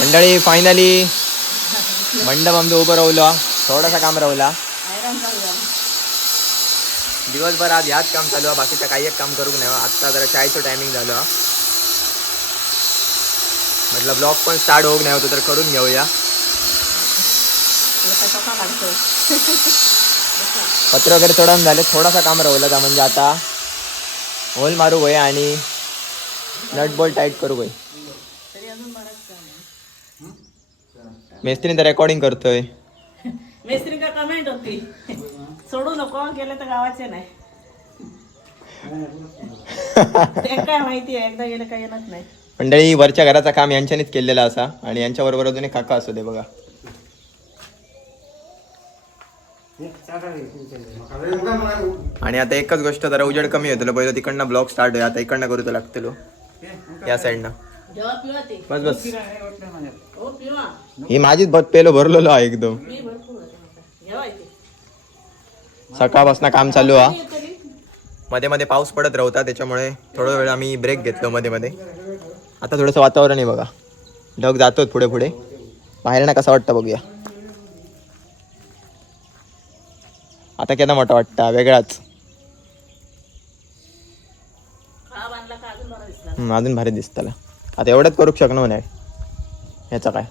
मंडळी फायनली मंडप आमचं उभं राहिलो. थोडासा काम राहिला. दिवसभर आज ह्याच काम चालू आहे. बाकीचं काही एक काम करू नाही आत्ता जरा चायचं टायमिंग झालं. म्हटलं ब्लॉग पण स्टार्ट होऊ नाही होतं तर करून घेऊया. पत्र वगैरे चढवून झाले. थोडासा काम राहिलं म्हणजे आता. होल मारू होय आणि नट बोल्ट टाईट करू होय मेस्त्रीने तर रेकॉर्डिंग करतोय. मेस्त्री का कमेंट होती. सोडू नको गेले तर गावाचे नाही. ते काय माहिती आहे एकदा गेलं काय येणार नाही. मंडळी वरच्या घराचं काम यांच्यानेच केलेलं असा आणि यांच्या बरोबर अजून एक काका असू दे बघा. आणि आता एकच गोष्ट जरा उजेड कमी होतो पहिलं तिकडनं ब्लॉग स्टार्ट आहे आता इकडनं करू लागतलो या साईडनं जेव्हा पिवा ते. बस बस. हो पिवा. ही माझीच बत पेलो भरलेलो आहे एकदम. मी भरपूर होते माझा. जेव्हा येते. सकाळपासून काम चालू हा. तरी. मध्ये मध्ये पाऊस पडत राहता त्याच्यामुळे थोडा वेळ आम्ही ब्रेक घेतलो मध्ये मध्ये. आता थोडंसं वातावरण आहे बघा. ढग जातो पुढे पुढे. बाहेर ना कसं वाटतं बघूया. आता केदा मोठा वाटता वेगळाच. खळा बांधला का अजून बरा दिसला? हम्म, अजून भारी दिसताला आता एवढंच करू शकणार नाही ह्याचा काय?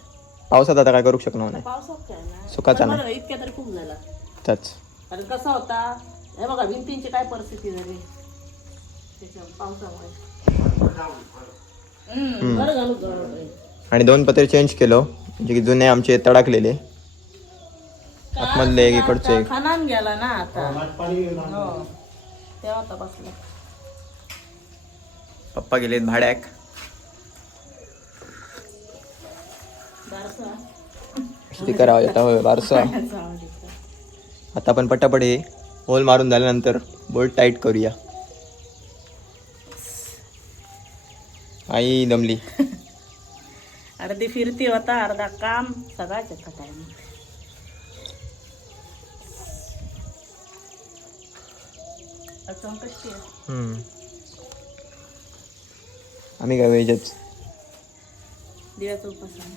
पावसात आता काय करू शकणार नाही सुखाचा नाही. इतक्या तरी खूप झाला. त्याच. कारण कसा होता हे बघा भिंतींची काय परिस्थिती झाली? पावसामुळे. आणि दोन पत्रे चेंज केलो. म्हणजे की जुने आमचे तडाकलेले आतमधले एक इकडचे एक. खानान गेला ना आता? हो. तेव्हा तपासलं. पप्पा गेलेत भाड्याक. स्पीकर आवाज येता होय बारसा. आता आपण पटापट हे होल मारून झाल्यानंतर बोल्ट टाईट करूया. आई दमली. अर्धी फिरती होता अर्धा काम. सगळाच येतं आहे. हम्म. आम्ही काय वेजच. दिव्याचं उपासन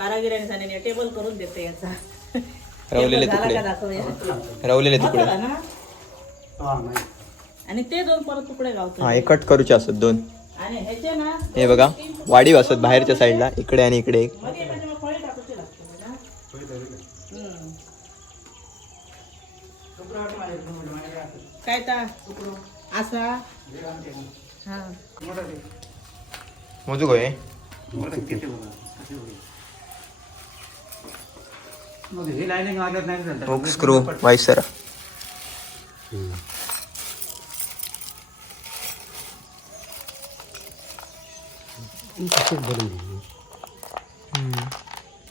कारागिराने सांगितले टेबल करून देते याचा. रवलेले झाला तुकडे. दाखवूया रवलेले तुकडे. ना. आणि ते दोन परत तुकडे गावतो हा हे कट करूचे असत दोन. आणि ह्याचे ना हे बघा वाढीव असत बाहेरच्या साईडला इकडे आणि इकडे एक. मध्ये फळे टाकूची ना हम्म. काय ता? असा हा मोजू गोय हे. हुक स्क्रू वायसर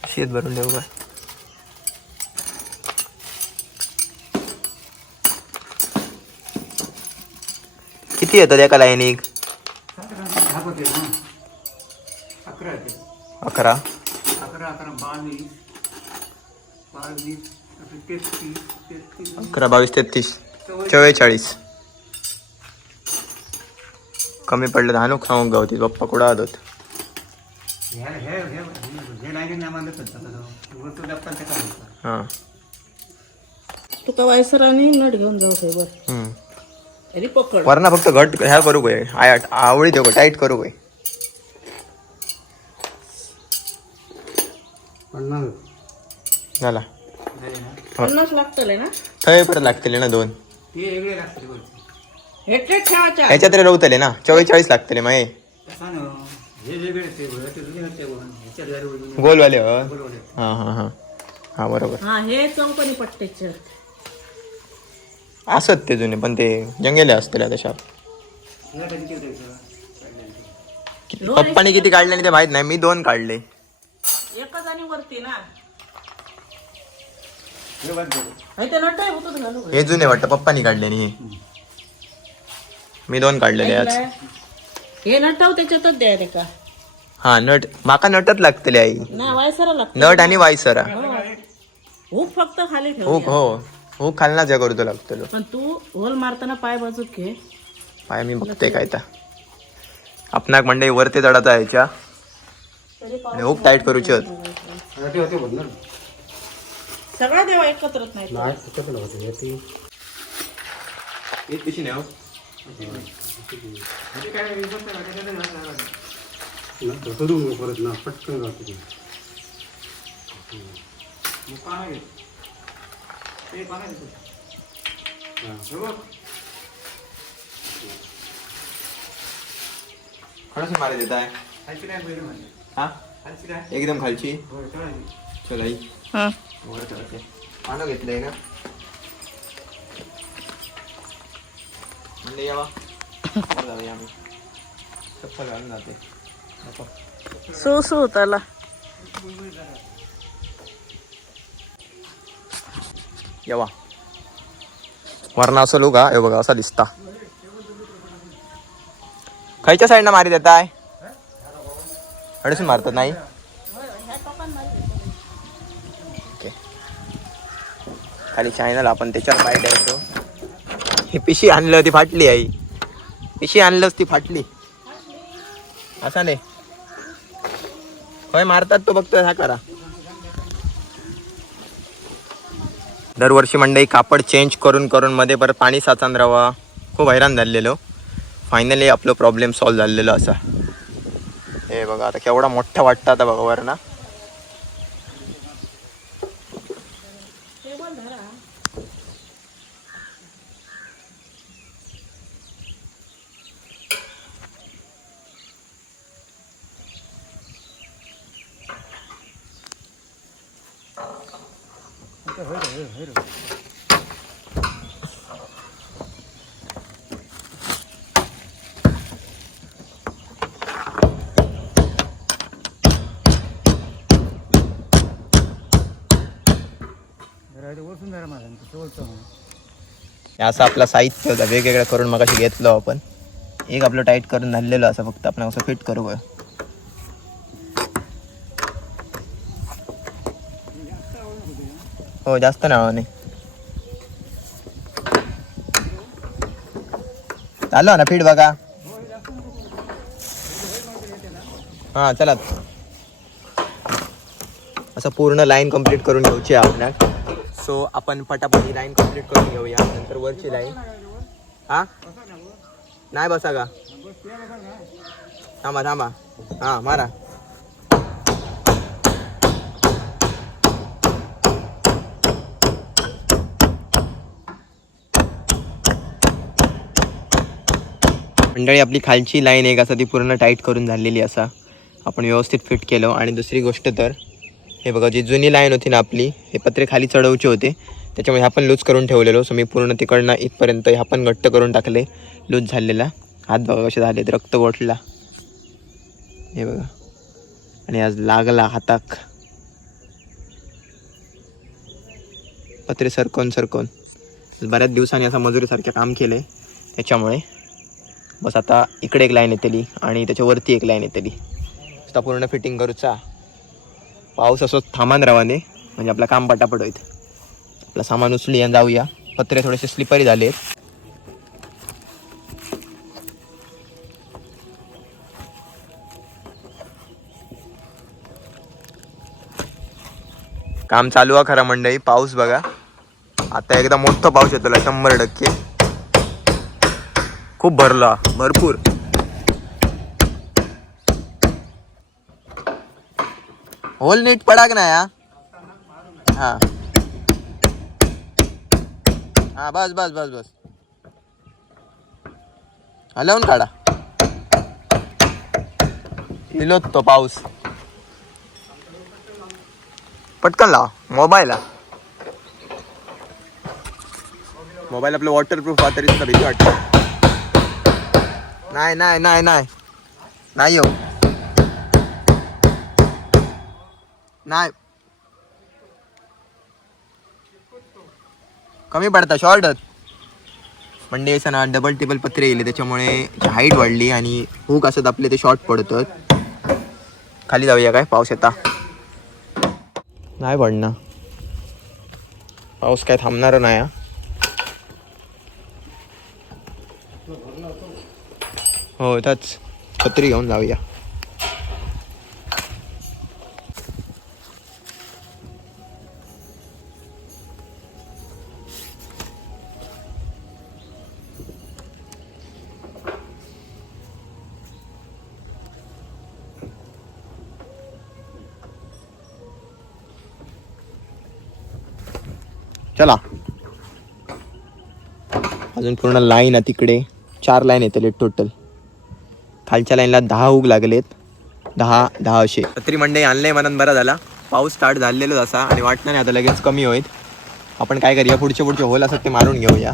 शेत भरून देऊ का? किती येतात एका लाईनिक अकरा अकरा. अकरा अकरा बावीस. बावीस तेहतीस तेहतीस. अकरा बावीस तेहतीस. चव्वेचाळीस. कमी पडलं तर हानू खाऊन गावती गप्पा कुठं आहोत हे हे हे हे काय हां. तुका वायसर आणि नट घेऊन जाऊ साहेब हम्म. अरे पकड. वरना फक्त घट ह्या करू गय. आवडी देऊ टाईट करू पन्नास झाला पन्नास लागतले ना? थंय परत लागतले ना दोन. ते वेगळे ठेवायच्या. ह्याच्यात तरी रवतले ना? चव्वेचाळीस लागतले माये. तसा ना हे वेगळे ते ते जुने होते वन ह्याच्यात जरा वेगळे गोलवाले हो. हां हां हां. हां बरोबर. हा हे चौकोनी पट्ट्याचे असत ते जुने पण ते जंगेले असतले तशा ह्या त्यांची होते. इथं. किती- पप्पाने किती काढले आणि ते माहीत नाही. मी दोन काढले. एकच आणि वरती ना? हे बंद करू. ते नट आहे होतं घालू. जुने वाटतं पप्पानी काढले आणि हे मी दोन काढलेले आज. हे नटाव त्याच्यातच द्या ते का? हा नट. माका नटच लागतले आई. वायसरा लागतो नट आणि वायसरा. हुक फक्त खाली ठेव. हो हो. हो खालना ज्या करू तो लागतलो. पण तू होल मारताना पाय बाजूक घे. पाय मी बघते काय तर आपणाक मंडई वरती यायच्या पाऊस आणि खूप टाईट करूची होत. सगळा देवा एकत्रच नाही नाही तिकडे होते येते एक पिशी नाही सोडून परत ना पटकन जातो ते. खडस मारे देत आहे. हा? एकदम खालची? चल आई हं. वर चढते पानं घेतलंय का म्हणले यावा वर जाऊया आम्ही. चप्पल घालून जाते. नको. सू सू त्याला. यावा वरणा असं लोक हे. बघा असा दिसता. खायच्या साईडनं मारी देताय. अडसून मारतात नाही ओके खाली चॅनल आपण त्याच्यावर बाय द्यायचो ही पिशी आणलं ती फाटली आई. पिशी आणलंच ती फाटली. असा नाही. होय मारतात तो बघतोय हा करा. दरवर्षी मंडई कापड चेंज करून करून मध्ये परत पाणी साचान राहावा खूप हैराण झालेलो. फायनली आपलं प्रॉब्लेम सॉल्व्ह झालेलो असा. हे बघा आता केवढा मोठा वाटतं आता बघा वर ना जरा माझा हे असं आपलं साहित्य होता वेगवेगळं करून मग घेतलं आपण. एक आपलं टाईट करून झालेलं असं फक्त आपण असं फिट करू हो जास्त नावाने नाही. चालू ना फिट बघा. हां चला. असं पूर्ण लाईन कंप्लीट करून घ्यायची आहे सो आपण पटापट ही लाईन कंप्लीट करून घेऊया. नंतर वरची लाईन हा? नाही बसा का? थांबा थांबा. हा मारा. मंडळी आपली खालची लाईन एक असा ती पूर्ण टाईट करून झालेली असा. आपण व्यवस्थित फिट केलं. आणि दुसरी गोष्ट तर हे बघा जी जुनी लाईन होती ना आपली हे पत्रे खाली चढवचे होते. त्याच्यामुळे ह्या पण लूज करून ठेवलेलो. सो मी पूर्ण तिकडनं इथपर्यंत ह्या पण घट्ट करून टाकले. लूज झालेला. हात बघा कसे झाले रक्त गोठला. हे बघा. आणि आज लागला हाताक. पत्रे सरकवून सरकवून बऱ्याच दिवसांनी असं मजुरीसारखं काम केलं. आहे त्याच्यामुळे बस आता इकडे एक लाईन येतली आणि त्याच्यावरती एक लाईन येतली. आता पूर्ण फिटिंग करूचा. पाऊस असो थांबान रावाने. म्हणजे आपलं काम पटापट होईल. आपलं सामान उचलूया आणि जाऊया. पत्रे थोडेसे स्लिपरी झाले आहेत काम चालू आहे खरं मंडळी. पाऊस बघा. आता एकदा मोठा पाऊस येतो शंभर टक्के. खूप भरला. भरपूर. होल नीट पडाक ना या. हा. हा बस बस बस बस. हलवून काढा. इलोत तो पाऊस. पटकन लावा मोबाईल मोबाईल आपलं वॉटरप्रूफ आहे तरी सुद्धा भीती वाटते. नाही नाही नाही नाही. नाही हो. नाही. कमी पडता शॉर्ट म्हणजे असं ना डबल टेबल पत्रे येले त्याच्यामुळे हाईट वाढली आणि हूक असत आपले ते शॉर्ट पडतात खाली जाऊया काय? पाऊस येता. नाही पडणार. पाऊस काय थांबणार नाही हा. हो इथंच छत्री घेऊन जाऊया. चला. अजून पूर्ण लाईन आहे तिकडे. चार लाईन येतले टोटल खालच्या लाईनला दहा उग लागलेत. दहा दहा असे. छत्री मंडई आणलंय म्हणून बरा झाला. पाऊस स्टार्ट झालेलोच असा आणि वाटलं नाही आता लगेच कमी होईल. आपण काय करूया पुढचे पुढचे होल असत ते मारून घेऊया.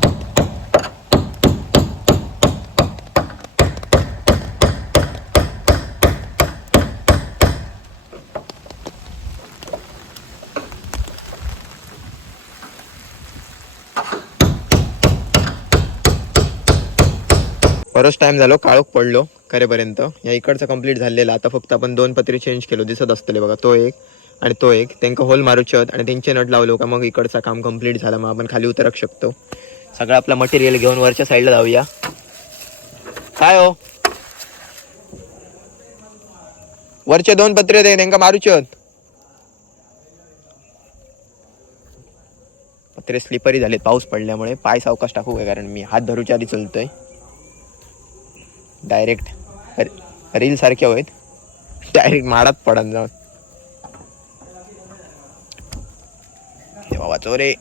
बरोच टाइम झालो काळोख पडलो खरेपर्यंत. या इकडचं कंप्लीट झालेलं. आता फक्त आपण दोन पत्री चेंज केलो. दिसत असतले बघा. तो एक आणि तो एक. त्यांका होल मारूचे आणि त्यांचे नट लावलो का मग इकडचं काम कंप्लीट झालं. मग आपण खाली उतरक शकतो. सगळं आपलं मटेरियल घेऊन वरच्या साईडला जाऊया. काय हो? वरचे दोन पत्रे ते त्यांका मारूचे आहेत पत्रे स्लिपरी झालेत. पाऊस पडल्यामुळे. पाय सावकाश टाकू काय? कारण मी हात धरूच्या आधी चलतोय. डायरेक्ट रील सारखे होईत डायरेक्ट माडात पडन जाऊन. देवा चोरे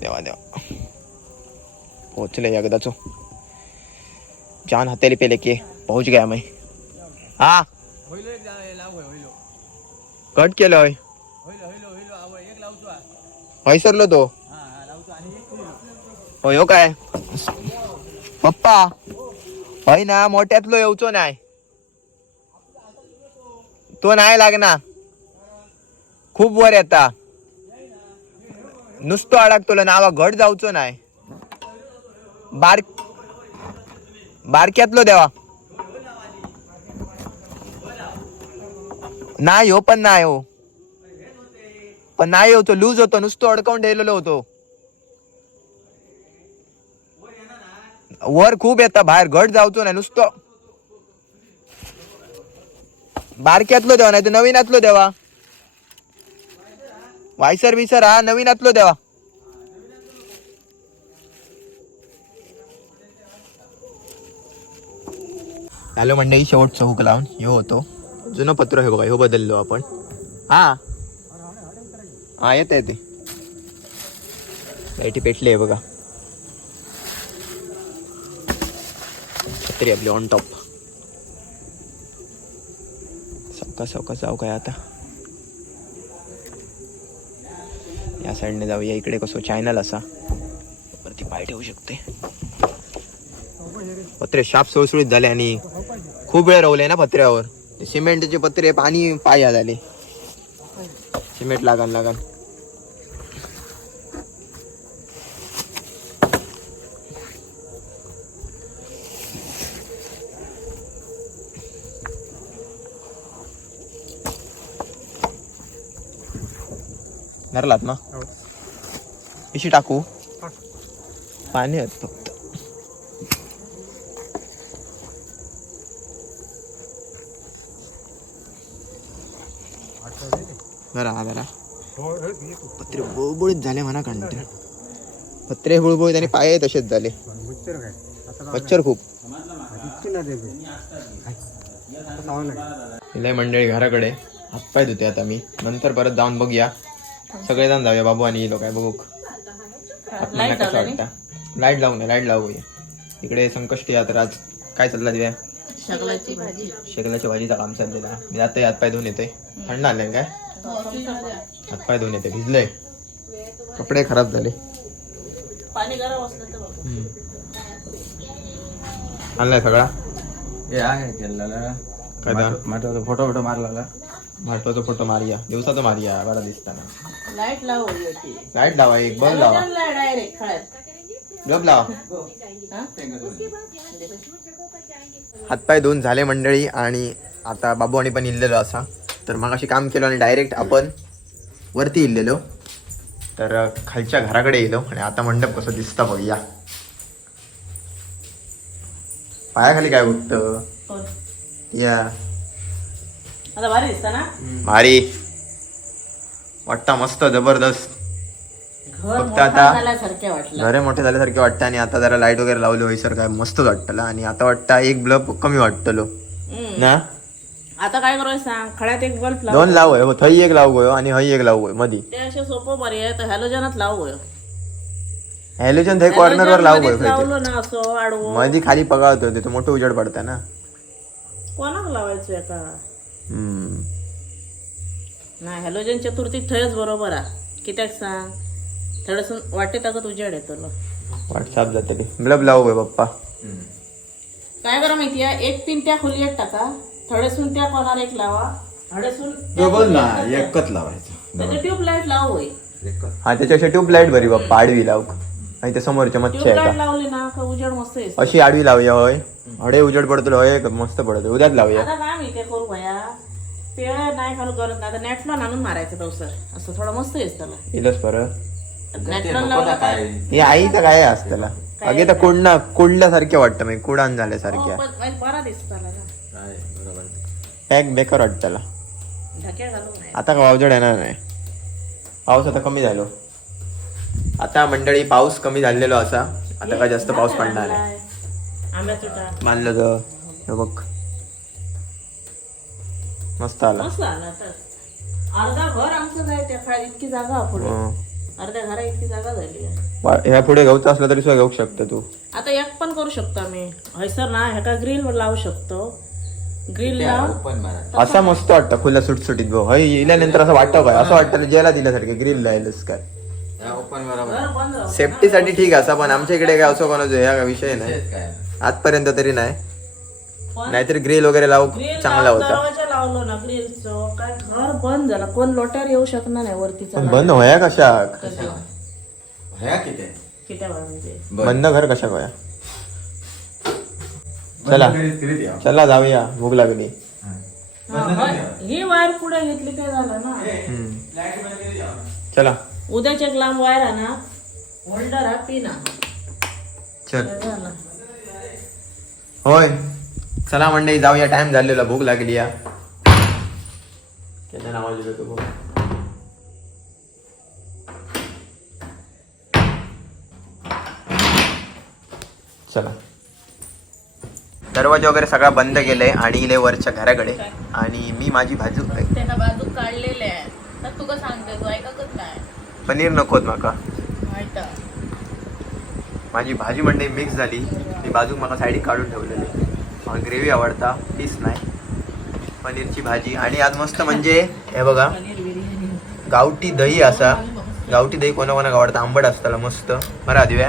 देवा देवा. पोचले एकदाचो जान हातेली पेले के पहुंच गया मैं. हा? कट केलं होय. हैसरलो तो. हो काय? पप्पा होय ना मोठ्यातलो येऊचो नाय तो नाही लागना खूप वर येता. नुसतो अडकतलो नावा घट जाऊचो नाय बार बारक्यातलो देवा. नाही हो पण नाही हो. पण नाही होतो लूज होतो नुसतो अडकावून ठेवलेलो होतो. वर खूप येता बाहेर घट जाऊचो नाही नुसतं. बारक्यातलो देवा नाही तर नवीनातलो देवा. वायसर बिसर हा नवीनातलो देवा. हॅलो मंडळी शेवटचं हुक लावून ह्यो होतो. जुनं पत्र हे बघा ह्यो बदललो आपण. हा. हा येत आहे ते. लाईटी पेटली आहे बघा. छत्री आपली ऑन टॉप सवका सवका जाऊ काय आता. या साईडने जाऊया इकडे कसं चॅनल असा. वरती पाय ठेवू शकते. पत्रे शाप सुळसुळीत झाले आणि खूप वेळ रवले ना पत्र्यावर. सिमेंटचे पत्रे पाणी पाया झाले. सिमेंट लागन लागन धरलात ना? इशी टाकू? पाणी आहेत फक्त. हा जरा पत्रे बुळबुळीत झाले म्हणा कंटिन्यू पत्रे बुळबुळीत आणि पाय तसेच झाले. मच्छर खूप. लय मंडळी घराकडे. हातपाय धुते आता मी. नंतर परत जाऊन बघूया. सगळेजण जाऊया बाबू आणि येलो काय बघू. आपल्याला लाइट कसं वाटतं? लाइट लावून लाइट लावूया इकडे संकष्टी यात्रा आज काय चालला दिव्या? शकलाची भाजी. काम चाललेला मी आता हातपाय धुवून येतोय. थंड आलंय काय? हातपाय धुवून येते भिजले कपडे खराब झाले. आणलाय सगळा? हे काय फोटो फोटो मारला महत्त्वाचा फोटो मारिया. दिवसाचा मारिया बरा दिसताना. लाइट लाव लाइट लावा एक बल्ब लावा. डायरेक्ट बल्ब लावा. हा? हातपाय धुवून झाले मंडळी आणि आता बाबू आणि पण इल्लेलो असा. तर मग अशी काम केलं आणि डायरेक्ट आपण वरती इल्लेलो. तर खालच्या घराकडे येलो आणि आता मंडप कसं दिसतं बघूया. पायाखाली काय उठतं? या. आता भारी दिसता ना? भारी. वाटता मस्त जबरदस्त. घर फक्त मोठा आता- झाल्यासारखे वाटलं. घरे मोठे झाल्यासारखे वाटतं आणि आता जरा लाइट वगैरे लावले होईसर काय मस्तच वाटतं आणि आता वाटतं एक ब्लब कमी वाटतलो. हम्म. ना? आता काय करायचं सांग? खळ्यात एक बल्ब लाव. दोन लाव एक लाव गयो आणि हई एक लाव गयो मधी. ते असे सोपं बरे आहे तर हॅलोजनच लावू होय. हॅलोजन थंय कॉर्नर वर लाव मध्येच गयो लावलं ना असं आडवं. मधी खाली पगावत होते तो मोठं उजेड पडता ना. कोणाक लावायचं एका हम्म. नाही हॅलोजन चतुर्थी थंयच बरोबर आ कित्याक सांग? थोडस वाटे ताकद उजेड येतो व्हॉट्सअप जातली ब्लब लाव पप्पा काय करा माहितीये एक पिन त्या खोलीत टाका थोडेसून त्या कोणाला एक लावा. थोडेसून डबल ना एकच लावायचं. त्याचे ट्यूबलाईट लाव होय. हा त्याच्याशी ट्यूबलाईट बरी बाप्पा आडवी लाव. आणि ते समोरच्या मच्छी आहे ट्यूबलाईट का? लावली ना? का उजेड मस्त अशी आडवी लावूया होय. हडे उजेड पडतो होय मस्त पडतो उद्याच लावूया. आता काय माहितीये करू भया. पेळ नाही घालू नाही आता आणून मारायचं असं थोडं मस्त येस त्याला. परत लावलं काय? हे आईचं काय आहे त्याला? अगे तर कुडना कुडल्यासारखे वाटतं म्हणजे कुडान हो, झाल्यासारख्या पण- पण बरा दिसत त्याला ना. पॅक बेकार वाटतं त्याला. ढक्या घालू नाही आता का वावजड येणार नाही. पाऊस आता कमी झालो. आता मंडळी पाऊस कमी झालेलो असा. आता काय जास्त पाऊस पडणार टाक मानलं तर हे बघ. मस्त आला. अर्धा घर आमचं इतकी जागा. अर्ध्या घरा इतकी जागा झाली आहे. ह्या पुढे घेऊचं असलं तरी सुद्धा घेऊ शकतो तू. आता एक पण करू शकतो आम्ही. हैसर ना ह्याका ग्रिल लावू शकतो. ग्रिल लाव असा मस्त वाटतं खुला सुटसुटीत भाऊ हय इल्यानंतर असं वाटतं काय असं वाटतं जेला दिल्यासारखे ग्रिल लायलंच काय. बरोबर. बंद राहू सेफ्टीसाठी ठीक आहे असं पण आमच्या इकडे काय असं कोणाचं ह्या विषय नाही. आजपर्यंत तरी नाही. नाहीतर ग्रिल वगैरे लावू ग्रिल चांगला होता. लावलो ना काय घर बंद झालं. कोण लोट्यावर येऊ शकणार नाही वरती. पण बंद होया कशा ह्या किती किट्या म्हणजे? बंद घर कशा होया? चला. चला जाऊया भूक लागली. हा, ही वायर पुढे घेतली काय झालं ना. चला. उद्याच्या लांब वायर ना होल्डर हा पिना. चल. होय. चला मंडळी जाऊया. टाइम झालेला भूक लागली या. आवाज येतो. चला. दरवाजा वगैरे सगळा बंद केलंय आणि इले वरच्या घराकडे. आणि मी माझी भाजी त्यांना बाजू काढलेले आहे तर तुका सांगते तू ऐकतच काय पनीर नकोत माका. माहीत माझी भाजी मंडई मिक्स झाली. ती बाजूक मला साईडीक काढून ठेवलेली. मला ग्रेव्ही आवडता पीस नाही. पनीरची भाजी. आणि आज मस्त म्हणजे हे बघा गावठी दही असा. गावठी दही कोणा कोणाक आवडतं? आंबट असताला मस्त. बरं दिव्या?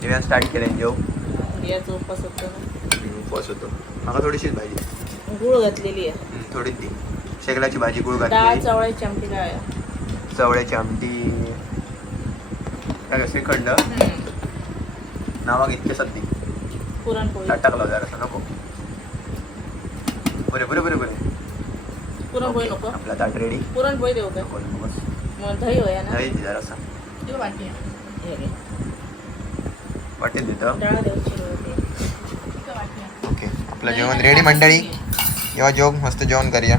दिव्यान स्टार्ट केलं जेव. उपवास होतो मला थोडीशीच भाजी. गुळ घातलेली आहे. थोडीच ती. शेगलाची भाजी गुळ घातली चवळ्याची आमटी. का श्रीखंड? सत्ती. पुरणपोळी. टाकला जरा नको. बरे बरे बरे बरे. पुरणपोळी नको. आपला ताट रेडी पुरणपोळी देऊ काय नको नको बस. मग दही होया ना? दही दे जरासा देऊ वाटी हे घे. वाटेल डाळ. ओके आपलं जेवण रेडी मंडळी. जेव्हा जेव मस्त जेवण करूया.